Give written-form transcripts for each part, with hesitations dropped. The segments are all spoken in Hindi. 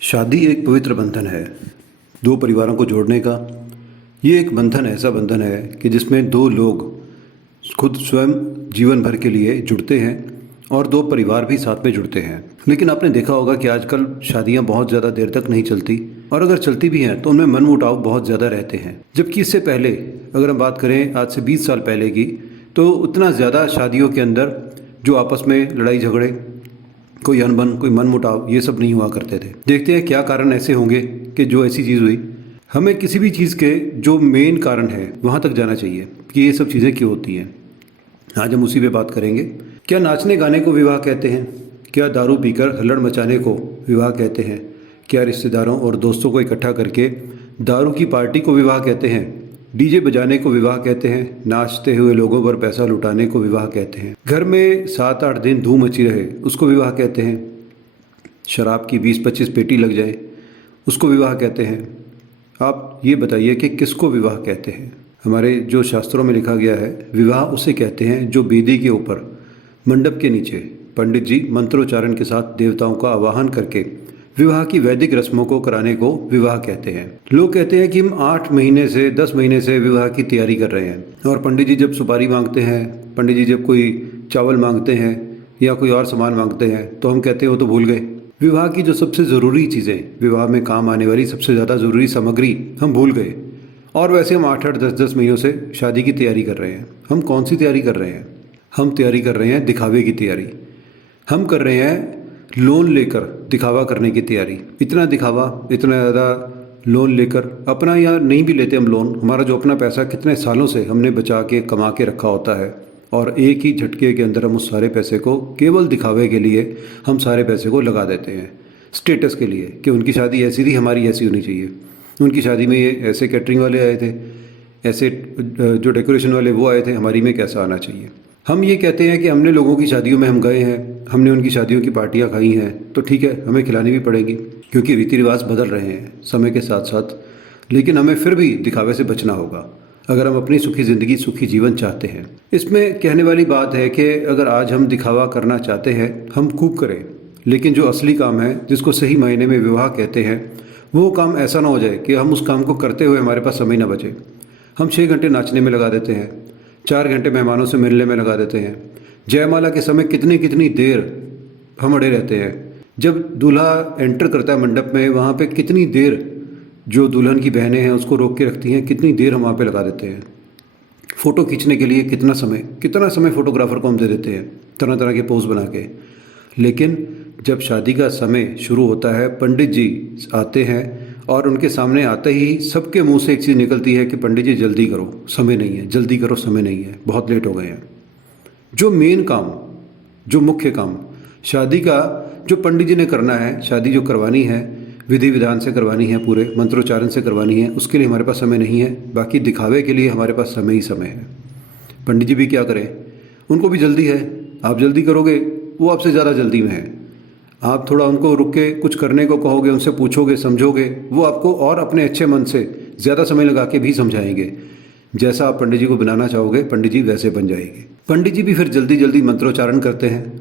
शादी एक पवित्र बंधन है, दो परिवारों को जोड़ने का। ये एक बंधन ऐसा बंधन है कि जिसमें दो लोग खुद स्वयं जीवन भर के लिए जुड़ते हैं और दो परिवार भी साथ में जुड़ते हैं। लेकिन आपने देखा होगा कि आजकल शादियां बहुत ज़्यादा देर तक नहीं चलती, और अगर चलती भी हैं तो उनमें मनमुटाव बहुत ज़्यादा रहते हैं। जबकि इससे पहले अगर हम बात करें आज से 20 साल पहले की, तो उतना ज़्यादा शादियों के अंदर जो आपस में लड़ाई झगड़े, कोई अनबन, कोई मनमुटाव, ये सब नहीं हुआ करते थे। देखते हैं क्या कारण ऐसे होंगे कि जो ऐसी चीज़ हुई। हमें किसी भी चीज़ के जो मेन कारण है वहाँ तक जाना चाहिए कि ये सब चीज़ें क्यों होती हैं। आज हम उसी पे बात करेंगे। क्या नाचने गाने को विवाह कहते हैं? क्या दारू पीकर हल्लड़ मचाने को विवाह कहते हैं? क्या रिश्तेदारों और दोस्तों को इकट्ठा करके दारू की पार्टी को विवाह कहते हैं? डीजे बजाने को विवाह कहते हैं? नाचते हुए लोगों पर पैसा लुटाने को विवाह कहते हैं? घर में 7-8 दिन धूम मची रहे उसको विवाह कहते हैं? शराब की 20-25 पेटी लग जाए उसको विवाह कहते हैं? आप ये बताइए कि किसको विवाह कहते हैं? हमारे जो शास्त्रों में लिखा गया है, विवाह उसे कहते हैं जो वेदी के ऊपर मंडप के नीचे पंडित जी मंत्रोच्चारण के साथ देवताओं का आवाहन करके विवाह की वैदिक रस्मों को कराने को विवाह कहते हैं। लोग कहते हैं कि हम 8 महीने से 10 महीने से विवाह की तैयारी कर रहे हैं, और पंडित जी जब सुपारी मांगते हैं, पंडित जी जब कोई चावल मांगते हैं या कोई और सामान मांगते हैं, तो हम कहते हैं वो तो भूल गए। विवाह की जो सबसे ज़रूरी चीज़ें, विवाह में काम आने वाली सबसे ज़्यादा ज़रूरी सामग्री हम भूल गए। और वैसे हम 8-8 10-10 महीनों से शादी की तैयारी कर रहे हैं। हम कौन सी तैयारी कर रहे हैं? हम तैयारी कर रहे हैं दिखावे की तैयारी। हम कर रहे हैं लोन लेकर दिखावा करने की तैयारी। इतना दिखावा, इतना ज़्यादा लोन लेकर, अपना या नहीं भी लेते हम लोन, हमारा जो अपना पैसा कितने सालों से हमने बचा के कमा के रखा होता है, और एक ही झटके के अंदर हम उस सारे पैसे को केवल दिखावे के लिए हम सारे पैसे को लगा देते हैं, स्टेटस के लिए कि उनकी शादी ऐसी थी, हमारी ऐसी होनी चाहिए। उनकी शादी में ये ऐसे कैटरिंग वाले आए थे, ऐसे जो डेकोरेशन वाले वो आए थे, हमारी में कैसा आना चाहिए। हम ये कहते हैं कि हमने लोगों की शादियों में हम गए हैं, हमने उनकी शादियों की पार्टियां खाई हैं, तो ठीक है, हमें खिलानी भी पड़ेगी क्योंकि रीति रिवाज बदल रहे हैं समय के साथ साथ। लेकिन हमें फिर भी दिखावे से बचना होगा अगर हम अपनी सुखी ज़िंदगी, सुखी जीवन चाहते हैं। इसमें कहने वाली बात है कि अगर आज हम दिखावा करना चाहते हैं, हम खूब करें, लेकिन जो असली काम है, जिसको सही मायने में विवाह कहते हैं, वो काम ऐसा ना हो जाए कि हम उस काम को करते हुए हमारे पास समय ना बचे। हम 6 घंटे नाचने में लगा देते हैं, 4 घंटे मेहमानों से मिलने में लगा देते हैं। जयमाला के समय कितनी कितनी देर हम अड़े रहते हैं। जब दूल्हा एंटर करता है मंडप में, वहाँ पे कितनी देर जो दुल्हन की बहनें हैं उसको रोक के रखती हैं, कितनी देर हम वहाँ पे लगा देते हैं। फ़ोटो खींचने के लिए कितना समय फोटोग्राफर को हम दे देते हैं, तरह तरह के पोज बना के। लेकिन जब शादी का समय शुरू होता है, पंडित जी आते हैं और उनके सामने आते ही सबके मुंह से एक चीज़ निकलती है कि पंडित जी जल्दी करो, समय नहीं है, जल्दी करो, समय नहीं है, बहुत लेट हो गए हैं। जो मेन काम, जो मुख्य काम शादी का, जो पंडित जी ने करना है, शादी जो करवानी है, विधि विधान से करवानी है, पूरे मंत्रोच्चारण से करवानी है, उसके लिए हमारे पास समय नहीं है। बाकी दिखावे के लिए हमारे पास समय ही समय है। पंडित जी भी क्या करें, उनको भी जल्दी है। आप जल्दी करोगे, वो आपसे ज़्यादा जल्दी में है। आप थोड़ा उनको रुक के कुछ करने को कहोगे, उनसे पूछोगे, समझोगे, वो आपको और अपने अच्छे मन से ज़्यादा समय लगा के भी समझाएंगे। जैसा आप पंडित जी को बनाना चाहोगे, पंडित जी वैसे बन जाएंगे। पंडित जी भी फिर जल्दी जल्दी मंत्रोच्चारण करते हैं,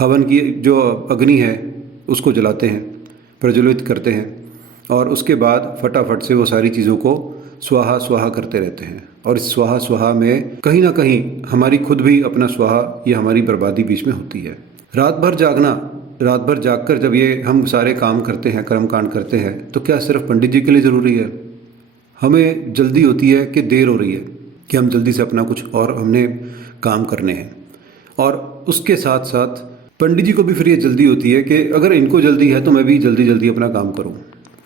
हवन की जो अग्नि है उसको जलाते हैं, प्रज्वलित करते हैं, और उसके बाद फटाफट से वो सारी चीज़ों को स्वाहा स्वाहा करते रहते हैं। और इस स्वाहा स्वाहा में कहीं ना कहीं हमारी खुद भी अपना स्वाहा या हमारी बर्बादी बीच में होती है। रात भर जागना, रात भर जागकर जब ये हम सारे काम करते हैं, कर्म कांड करते हैं, तो क्या सिर्फ पंडित जी के लिए ज़रूरी है? हमें जल्दी होती है कि देर हो रही है, कि हम जल्दी से अपना कुछ और हमने काम करने हैं। और उसके साथ साथ पंडित जी को भी फिर ये जल्दी होती है कि अगर इनको जल्दी है तो मैं भी जल्दी जल्दी अपना काम करूं,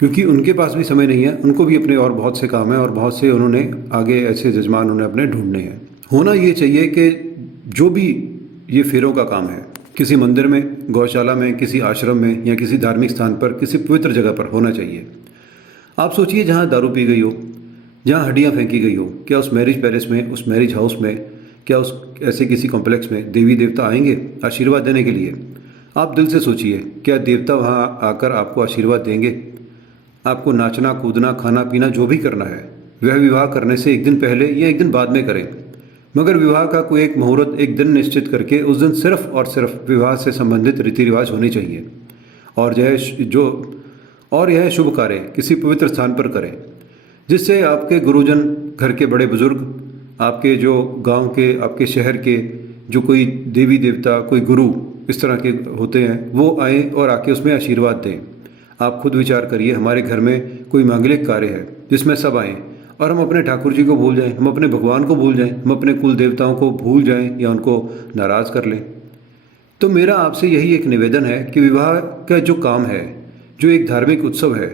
क्योंकि उनके पास भी समय नहीं है, उनको भी अपने और बहुत से काम हैं, और बहुत से उन्होंने आगे ऐसे जजमान उन्हें अपने ढूंढने हैं। होना ये चाहिए कि जो भी ये फेरों का काम है, किसी मंदिर में, गौशाला में, किसी आश्रम में, या किसी धार्मिक स्थान पर, किसी पवित्र जगह पर होना चाहिए। आप सोचिए, जहाँ दारू पी गई हो, जहाँ हड्डियाँ फेंकी गई हो, क्या उस मैरिज पैलेस में, उस मैरिज हाउस में, क्या उस ऐसे किसी कॉम्प्लेक्स में देवी देवता आएंगे आशीर्वाद देने के लिए? आप दिल से सोचिए, क्या देवता वहाँ आकर आपको आशीर्वाद देंगे? आपको नाचना, कूदना, खाना पीना जो भी करना है, वह विवाह करने से एक दिन पहले या एक दिन बाद में करें, मगर विवाह का कोई एक मुहूर्त, एक दिन निश्चित करके उस दिन सिर्फ और सिर्फ विवाह से संबंधित रीति रिवाज होने चाहिए। और जो और यह शुभ कार्य किसी पवित्र स्थान पर करें, जिससे आपके गुरुजन, घर के बड़े बुजुर्ग, आपके जो गांव के, आपके शहर के जो कोई देवी देवता, कोई गुरु इस तरह के होते हैं, वो आएँ और आके उसमें आशीर्वाद दें। आप खुद विचार करिए, हमारे घर में कोई मांगलिक कार्य है जिसमें सब आएँ और हम अपने ठाकुर जी को भूल जाएं, हम अपने भगवान को भूल जाएं, हम अपने कुल देवताओं को भूल जाएं या उनको नाराज़ कर लें। तो मेरा आपसे यही एक निवेदन है कि विवाह का जो काम है, जो एक धार्मिक उत्सव है,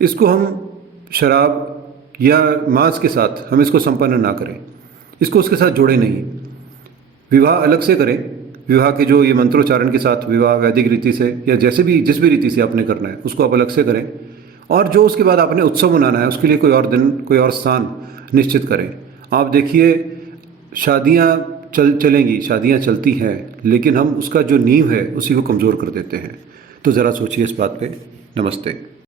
इसको हम शराब या मांस के साथ हम इसको संपन्न ना करें, इसको उसके साथ जोड़े नहीं। विवाह अलग से करें, विवाह के जो ये मंत्रोच्चारण के साथ विवाह वैदिक रीति से या जैसे भी जिस भी रीति से आपने करना है उसको आप अलग से करें, और जो उसके बाद आपने उत्सव मनाना है उसके लिए कोई और दिन, कोई और स्थान निश्चित करें। आप देखिए, शादियां चलेंगी, शादियां चलती हैं, लेकिन हम उसका जो नींव है उसी को कमज़ोर कर देते हैं। तो ज़रा सोचिए इस बात पे। नमस्ते।